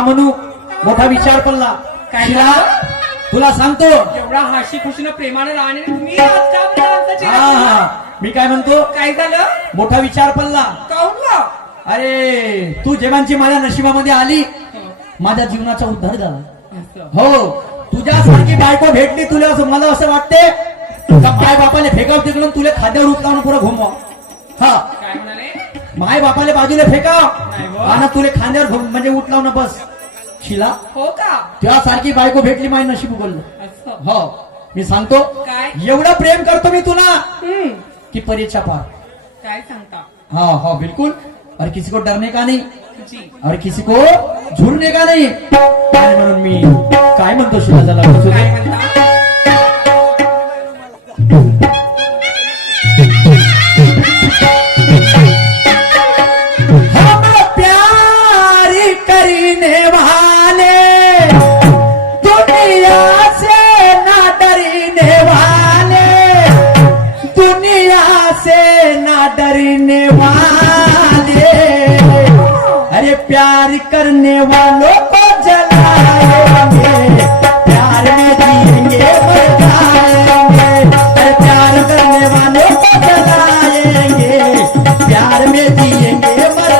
म्हणू मोठा विचार पडला. काय शिला, झालं? तुला सांगतो. एवढा हाशी खुशीनं प्रेमाने राहणे तुम्ही आज का आपल्या आमचा चेहरा हा केला? हा मी काय म्हणतो, काय झालं? मोठा विचार पडला. काहून वा? अरे तू जेव्हाची माझ्या नशिबामध्ये आली, माझ्या जीवनाचा उद्धार झाला. असं. हो, तुझ्यासारखी बायको भेटली तुला, असं मला असं वाटते का माय बापाने फेकाव तिकडून तुला खाद्यावर उतलावून पुरा घुमवा. हा, काय म्हणाले? माय बापाले बाजूला फेकाव नाही हो. आणि तुला खांद्यावर म्हणजे उठलाव ना बस. शिला, हो का? त्यासारखी बायको भेटली, माझी नशीब उघडलं. असं. हो, मी सांगतो काय? एवढं प्रेम करतो मी तुला हम्म. की परीक्षा पार. काय सांगता? हाँ हाँ बिल्कुल. और किसी को डरने का नहीं जी. और किसी को झुरने का नहीं. आणि म्हणून मी काय म्हणतो शिला, जरा लक्ष दे. काय म्हणता? हम प्यार करने वाले दुनिया से ना डरने वाले, दुनिया से ना डरने वाले, अरे प्यार करने वालों को जलाएंगे, प्यार में जिएंगे मर जाएंगे, अरे प्यार करने वालों को जलाएंगे, प्यार में जिएंगे मर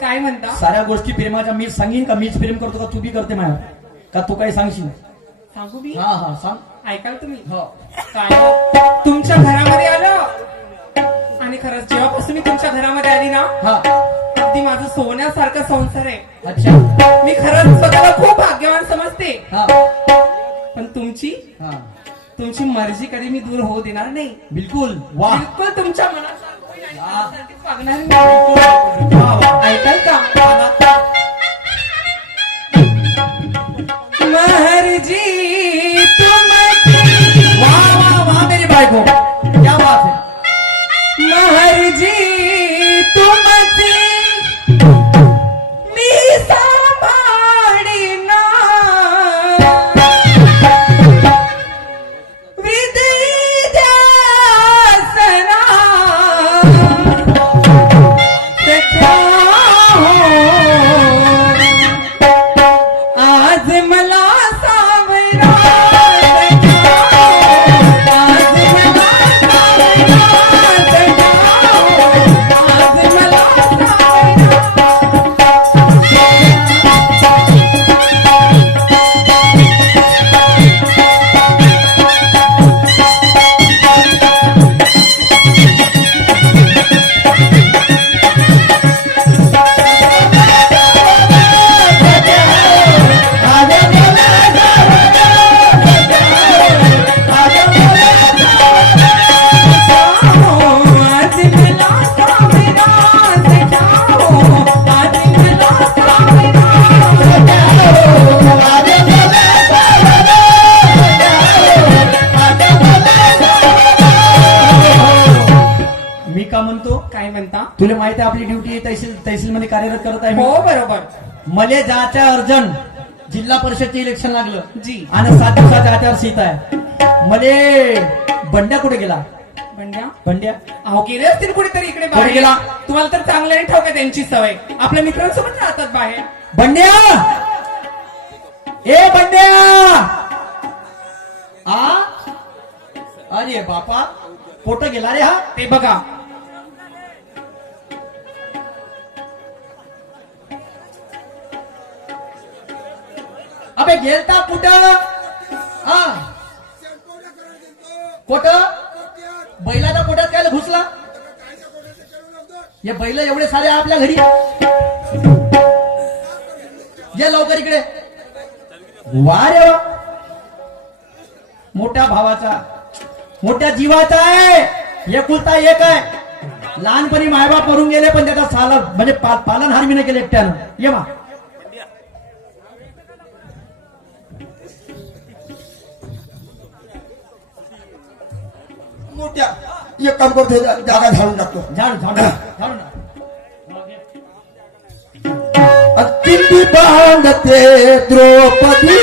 काय म्हणता? साऱ्या गोष्टी प्रेमाच्या मी सांगीन का मीच प्रेम करतो का तू बी करते माझ्या का तू काही सांगशील? सांगू मी? हा हा सांग. ऐकाल तुम्ही? हो. काय हो? तुमच्या घरामध्ये आलं आणि खरंच जेव्हापासून मी तुमच्या घरामध्ये आली ना, हा अगदी माझं सोन्यासारखा संसार आहे. अच्छा. मी खरंच स्वतःला खूप भाग्यवान समजते. हा पण तुमची हा तुमची मर्जी कधी मी दूर होऊ देणार नाही. बिलकुल. वा बिलकुल तुमच्या मनात वागणार नाही. वा वा. ऐकाल का? मर्जी तुमची, वाह वाह वाह मेरी बायको, क्या बात है. मर्जी तुमची मी सांभाळीन, विधी ध्यासना सख्या हो. आज मला सावरा सख्या हो. आज मला सावरा सख्या हो. आज मला मी का म्हणतो, काय म्हणता? तुला माहिती आहे आपली ड्युटी तहसील मध्ये कार्यरत करत आहे मी. हो बरोबर. मले जायच्या अर्जंट जिल्हा परिषदचे इलेक्शन लागलं जी. आणि 7 दिवसाच्या आचारसंहिता आहे. मले बंड्या कुठे गेला? बंड्या बंड्या अहो गेले असतील कुठेतरी इकडे कुठे बाहेर गेला? तुम्हाला तर चांगलं नाही ठाऊक आहे त्यांची सवय आपल्या मित्रांसोबत राहतात बाहेर बंड्या ए बंड्या आ अरे बापा पोट गेला रे हा ते बघा अबे गेलता कुठं हा कुठं बैलाच्या पोटात काय घुसला हे बैल एवढे सारे आपल्या घरी ये लवकर इकडे वा रे वा मोठ्या भावाचा मोठ्या जीवाचा आहे एकुलता एक आहे लहानपणी मायबाप मरून गेले पण त्याचा साला म्हणजे पालनहार मी नाही केले एकट्यानं ये मा मोठ्या एक काम करतो जागा झाडून टाकतो झाडू झाडू झाडू ना किती बांधते द्रौपदी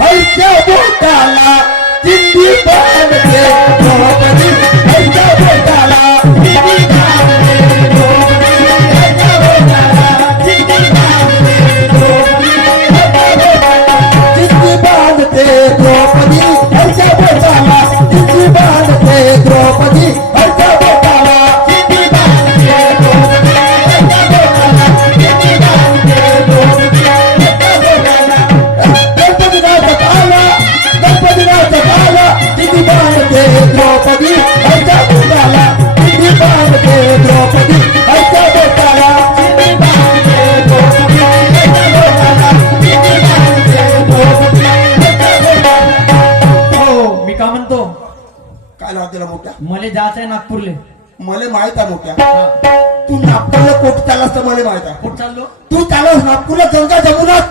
हैच्या बोटाला किती बांधते द्रौपदी हैच्या बोटाला किती बांधते द्रौपदी हैच्या बोटाला किती बांधते द्रौपदी हैच्या बोटाला किती बांधते द्रौपदी हैच्या बोटाला किती बांधते द्रौपदी हैच्या बोटाला किती बांधते द्रौपदी हैच्या बोटाला किती बांधते द्रौपदी हैच्या बोटाला गणपतीनाथ आला गणपतीनाथ आला किती बांधते द्रौपदी हैच्या बोटाला किती बांधते द्रौपदी हैच्या बोटाला किती बांधते द्रौपदी हैच्या बोटाला किती बांधते द्रौपदी हैच्या बोटाला हो मी का म्हणतो काय लावते त्याला मोठ्या मले जायचंय नागपूरले मला माहित आहे मोठ्या हा. तू नागपूरला कोट चाललास तर मला माहित आहे कुठं चाललो तू चाललास नागपूरला गंगा जमुनात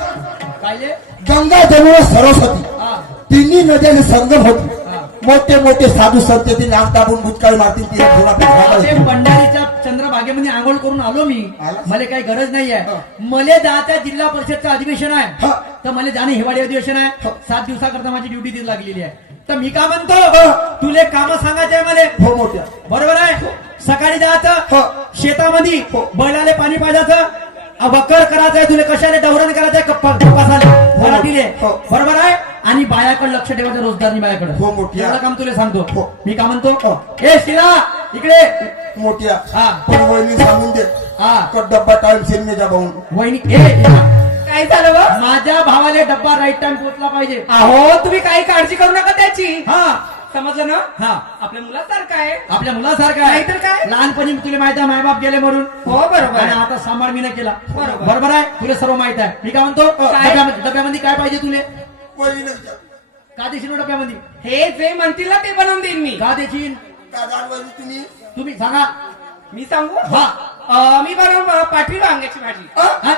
कायले गंगा जमुना सरस्वती हा तिन्ही नद्याने संगम होती हा. मोठे मोठे साधू संत ते नाम दाबून भूतकाळी मारतील तिला घोडा ते पेटवायला. भंडारीच्या चंद्रभागेमध्ये आंघोळ करून आलो मी आला? मला काही गरज नाही हा. आहे मला जायचं जिल्हा परिषदचं अधिवेशन आहे हा. तर मला जाणे हिवाळी अधिवेशन आहे हा. 7 दिवसाकरता माझी ड्युटी तिथे लागलेली आहे तर मी का म्हणतो हा. तुले काम सांगायचे आहे मला हो मोठ्या बरोबर आहे सकाळी जायचं हो. शेतामध्ये हो. बैलाले पाणी पाजायचं वकर करायचंय तुला कशाने डवरण करायचंय कपासाले मराठीले हो. बरोबर आहे आणि बायाकडे लक्ष ठेवायचं रोजगारनी बायाकडे हो, मोठी आहे. एवढं काम तुला सांगतो हो. मी का म्हणतो हो. ए शिला इकडे मोठ्या हा. पण वहिनी सांगून दे हा का डब्बा टाइम सेल में जा भाऊन वहिनी ए काय झालं बा माझ्या भावाले डब्बा राईट टाइम पोहोचला पाहिजे अहो तुम्ही काही काळजी करू नका त्याची हा समजलं ना हा आपल्या मुलासारखं आहे आपल्या मुलासारखं आहे. नाहीतर काय? लहानपणी तुला माहित आहे मायबाप गेले म्हणून हो बरोबर आणि आहे. आता सांभाळ मी नाही केला बरोबर. बरोबर आहे तुला सर्व माहित आहे मी काय म्हणतो काय? डब्यामध्ये काय पाहिजे तुले वहिनी का देशील डब्यामध्ये हे जे म्हणतील ना ते बनवून देईन मी का देशील का जाण वहिनी तुम्ही तुम्ही सांगा मी सांगू हा. मी बनव पाठवी वांग्याची भाजी हा? हा?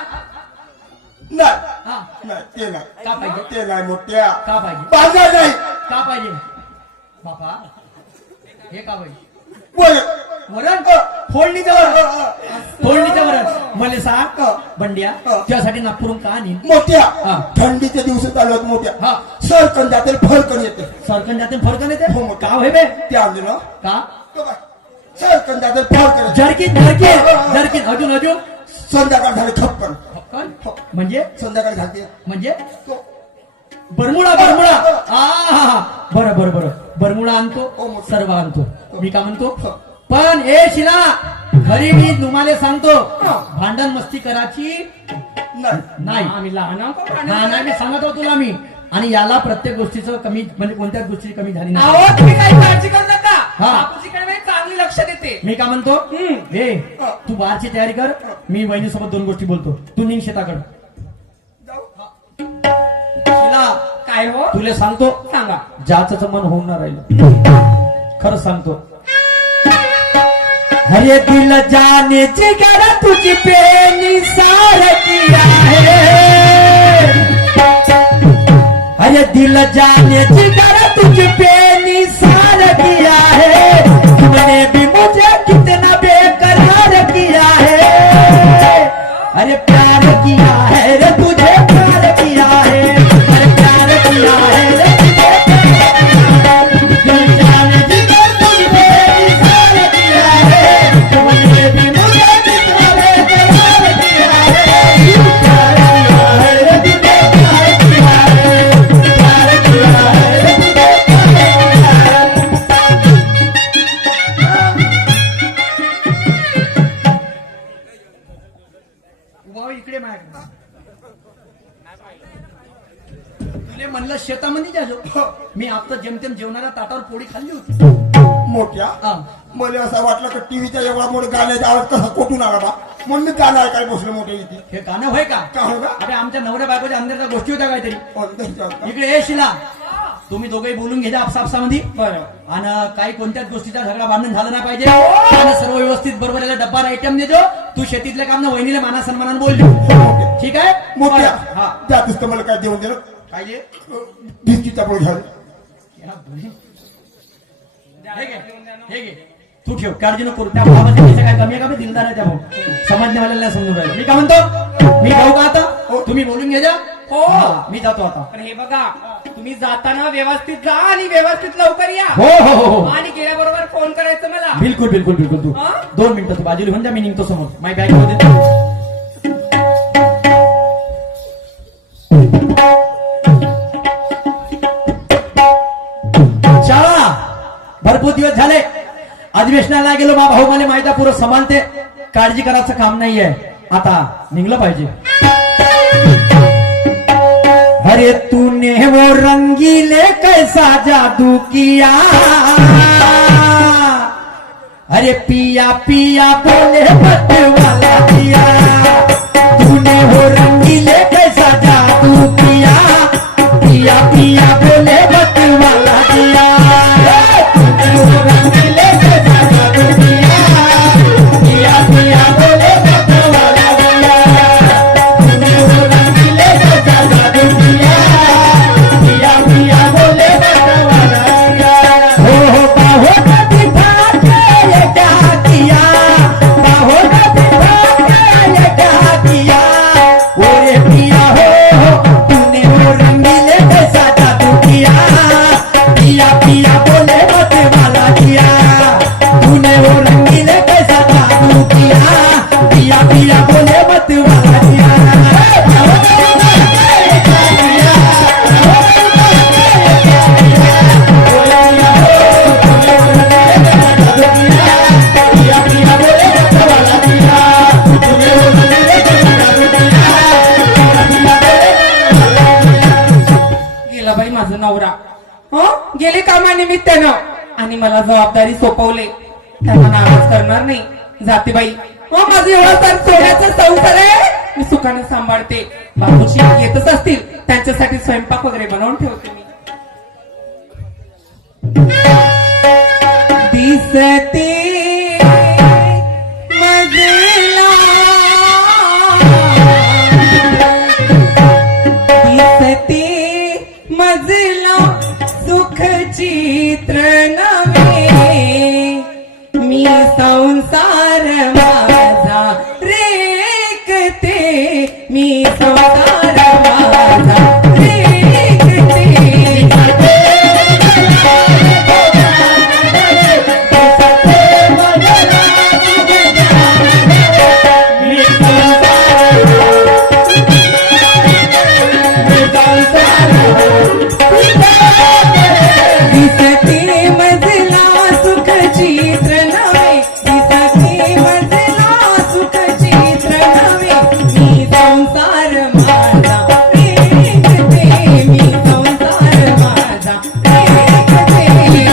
नाही हा. नाही ते नाही का पाहिजे? ते नाही मोठ्या का पाहिजे बाजार नाही का पाहिजे बापा हे का पाहिजे वरण. वरण फोडणीचं वरण फोडणीचं वरण मला सांग बंड्या त्यासाठी नागपूरून का नाही मोठ्या हा. थंडीचे दिवस चालू आहेत मोठ्या हा. सरकन जाते फरकन येते सरकन जाते फरकन येते हो, मोठं. का होय बे ते आणले ना का सरकन जाते फरकन येते जर्किन जर्किन जर्किन अजून अजून संध्याकाळ झाले छप्पन हक्कन? म्हणजे संध्याकाळी झाले म्हणजे बरमुडा बरमुडा बरं बरं बरं बरमुडा आणतो हो, मोठं. सर्व आणतो मी का म्हणतो हो. पण ए शिला घरी मी तुम्हाला सांगतो भांडण मस्ती करायची नाही नाही आम्ही लहान आहोत का? नाही मी सांगत होतो तुला मी आणि याला प्रत्येक गोष्टीचं कमी म्हणजे कोणत्याच गोष्टी कमी झाली नाही अहो तुम्ही काही काळजी करू नका हा. बापूजीकडे मी चांगली लक्ष देते मी का म्हणतो हम्म. हे तू बारची तयारी कर मी वहिनीसोबत 2 गोष्टी बोलतो तू निघ शेताकडं शिला काय हो तुला सांगतो सांगा ज्याचं मन होऊन ना राहिलं खरं सांगतो अरे दिल जाने जिगर तुझी पेनी सार किया है अरे दिल जाने जिगर तुझ पेनी सार किया है तुमने भी मुझे कितना बेकरार किया है अरे प्यार किया है रे तुझे प्यार किया है अरे प्यार किया है रे तुझे प्यार किया है। दिल जाने जिगर तुझ पेनी सार तुले म्हणलं शेतामध्ये झालो मी आता जेमतेम जेवणाऱ्या ताटावर पोळी खाल्ली होती मोठ्या हा. मला असं वाटलं की टीव्हीच्या एवढा मोठा गाण्याचा आवाज कसा कोठून आला बा म्हणून मी गाणं ऐकायला बसलो मोठ्या इथे हे गाणं होय का का हो का अरे आमच्या नवऱ्या बायकोच्या अंदरच्या गोष्टी होत्या काहीतरी ऑनलाईन इकडे ये शिला तुम्ही दोघेही बोलून घ्या आपसापसामध्ये बरं आणि काही कोणत्याच गोष्टीचा झगडा भांडण झालं नाही पाहिजे आणि सर्व व्यवस्थित बरोबर याला डब्बा आयटम देतो तू शेतीतल्या काम ना वहिनीला माना सन्मानानं बोलतो ठीक आहे मोठ्या हा त्यातच तर मला काय देऊन दिलं काय जे? भिस्कीचा पोळ घ्याल हे घे, हे घे. तू ठेव काळजी नको करू त्या भावाचे पैसे काय कमी आहे का बे? दिलदार आहे त्या भाऊ समजणे मला नाही समजून राहिलं मी काय म्हणतो मी जाऊ का आता तुम्ही बोलून घ्या हो. मी जातो आता पण हे बघा तुम्ही जाताना व्यवस्थित जा आणि व्यवस्थित लवकर या हो हो हो हो आणि गेल्याबरोबर फोन करायचं मला बिलकुल बिलकुल बिलकुल तू हा? 2 मिनिटं तू बाजूला होऊन जा मी निघतो समोर माय बॅग मध्ये शाळा भरपूर दिवस झाले अधिवेशनाला गेलो मा भाऊ मला माहिती पुरं सांभाळते काळजी करायचं काम नाहीये आता निघलं पाहिजे अरे तूने वो रंगीले कैसा जादू किया अरे पिया पिया बोले बदवाला दिया तूने वो रंगीले कैसा जादू किया पिया पिया बोले बदवाला दिया तूने वो रंगीले कैसा जादू किया पिया पिया बोले बदवाला दिया तूने वो रंगीले कैसा जादू किया पिया पिया बोले बदवाला दिया हो बाहो कभी भागे ये क्या किया बाहो कभी भागे ये क्या किया ओरे पिया हो तूने वो रंगीले कैसा जादू किया पिया पिया बोले मत वाला किया तूने वो रंगीले कैसा जादू किया पिया पिया बोले मत वाला किया गेला बाई माझा नवरा गेले कामानिमित्तानं आणि मला जबाबदारी सोपवले त्यांना नाराज करणार नाही जाते बाई माझं एवढा तर सोन्याचा संसार आहे मी सुखाने सांभाळते बाबूची येतच असतील त्यांच्यासाठी स्वयंपाक वगैरे बनवून ठेवते मी दिसते मजला दिसते मजला सुख चित्र नवे मी संसार माझा रेखते मी संसार माझा रेखते दिसते मजला सुख चित्र नवे दिसते मजला सुख चित्र नवे मी संसार माझा रेखते मी संसार माझा रेखते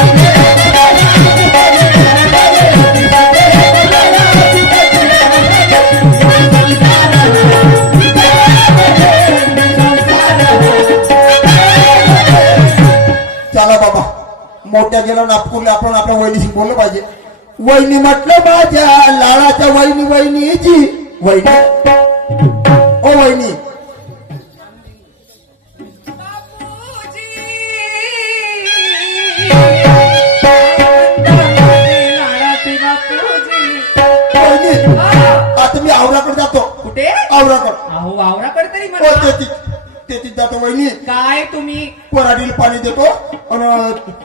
चला बाबा मोठ्या गेला नागपूरला आपण आपल्या वहिनीशी बोललं पाहिजे वहिनी म्हटलं माझ्या लाडाच्या वहिनी वहिनीची वहिनी ओ वहिनी वहिनी आता मी आवराकडे जातो कुठे आवराकडे अहो वावराकडे तरी ओ म्हणा तेथीच जातो वहिनी काय तुम्ही पराडीला पाणी देतो आणि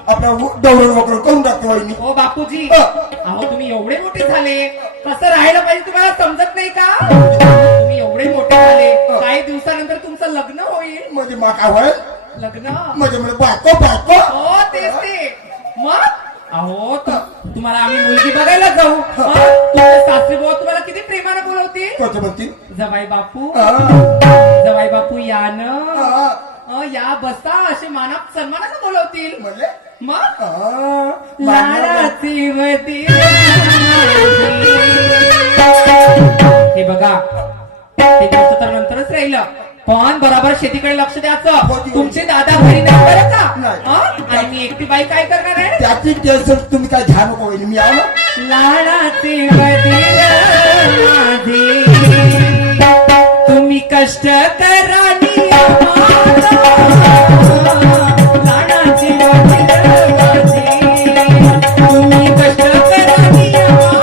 आपल्या डवरण वगैरे करून टाकतो वहिनी हो बापूजी हा. अहो तुम्ही एवढे मोठे झाले कसं राहायला पाहिजे तुम्हाला समजत नाही का तुम्ही एवढे मोठे झाले काही दिवसानंतर तुमचं लग्न होईल म्हणजे मा काय होय लग्न म्हणजे बायको बायको हो तेच ते मग तुम्हाला आम्ही मुलगी बघायला जाऊ तुमचे सासरी बुवा तुम्हाला किती प्रेमाने बोलवते कोणाचे म्हणतील जवाई बापू हा, जवाई बापू या न हा. या बसा असे मानात सन्मानानं बोलवतील म्हणले मग हा, लाडाची वती हे बघा ते गोष्ट तर नंतरच राहिलं पण बरोबर शेतीकडे लक्ष द्यायचं तुमचे दादा घरी नाही बरं का नाही. हं? आणि मी एकटी बाई काय करणार आहे त्याची टेन्शन तुम्ही काय घ्या नको वहिनी मी आलो लाडाची वती माझी तुम्ही कष्ट करा नि आम्हाला. लाडाची वती माझी तुम्ही कष्ट करा नि आम्हाला.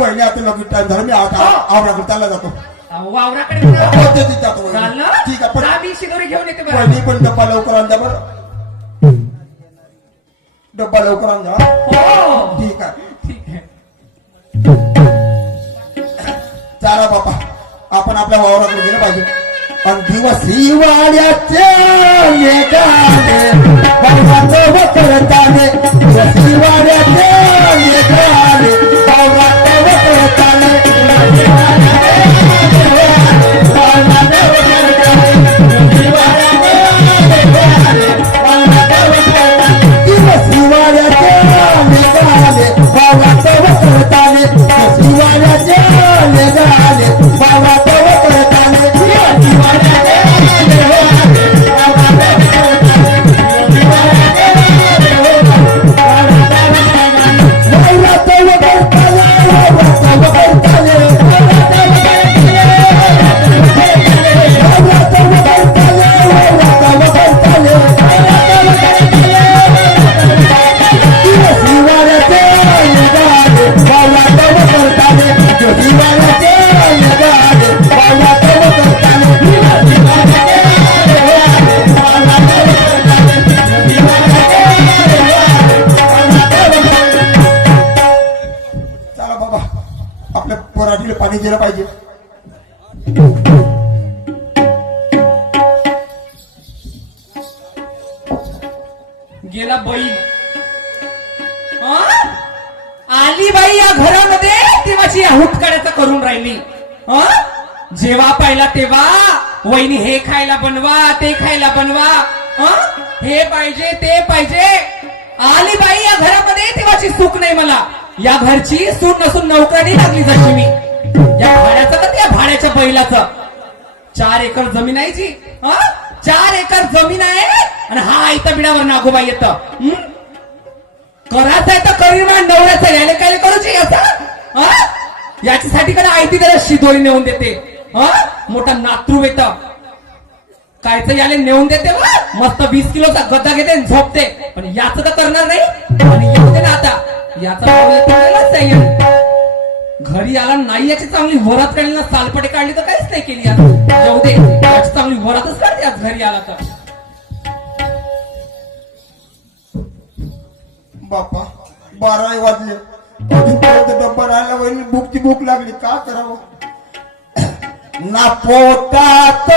वहिनी आता लगेच टाइम झाला मी आवराकडे चालला जातो वावराकडे पद्धतीत जातो वहिनी. चाललं ठीक आहे पण जा, मी शिदोरी घेऊन येते बरं. वहिनी पण डब्बा लवकर आणजा बरं डब्बा लवकर आणजा हो ठीक आहे ठीक आहे चाला बापा आपण आपल्या वावराकडे गेलं पाहिजे पण दिवस हिवाळ्याचे मेघाले वावरात वखरताने दिवस हिवाळ्याचे मेघाले वावरात वखरताने दिवस हिवाळ्याचे मेघाले वावरात वखरताने दिवस हिवाळ्याचे मेघाले वावरात वखरताने चला बाबा आपल्या पोराटीला पाणी दिलं पाहिजे गेला बैल हं? आली बाई या घरामध्ये तेव्हाची हुटकाड्याचं करून राहिली हं? जेव्हा पाहिला तेव्हा वहिनी हे खायला बनवा ते खायला बनवा हं? हे पाहिजे ते पाहिजे आली बाई या घरामध्ये तेव्हाची सुख नाही मला या घरची सून नसून नोकरानी लागली जशी मी या भाड्याचं तर त्या भाड्याच्या बैलाचं 4 एकर जमीन आहे जी हं? 4 एकर जमीन आहे आणि हा इथं बिडावर नागोबा येत करायचं आहे तर करीन मा नवऱ्याचं याले काय करूची याचा याच्यासाठी का आयती त्याला शिदोरी नेऊन देते मोठा नातरू येत कायचं याले नेऊन देते मस्त 20 किलोचा गद्दा घेते आणि झोपते पण याचं तर करणार नाही आणि येऊ दे ना आता याचा भाव येतो गेलाच नाही. घरी आला नाही याची चांगली वरात काढली ना सालपटे काढली तर काहीच नाही केली आज जाऊ दे याची चांगली वरातच काढते आज घरी आला तर बापा 12 वाजले अजूनपर्यंत डब्बा राहिला वहिनी भूक लागली का करावं ना पोटात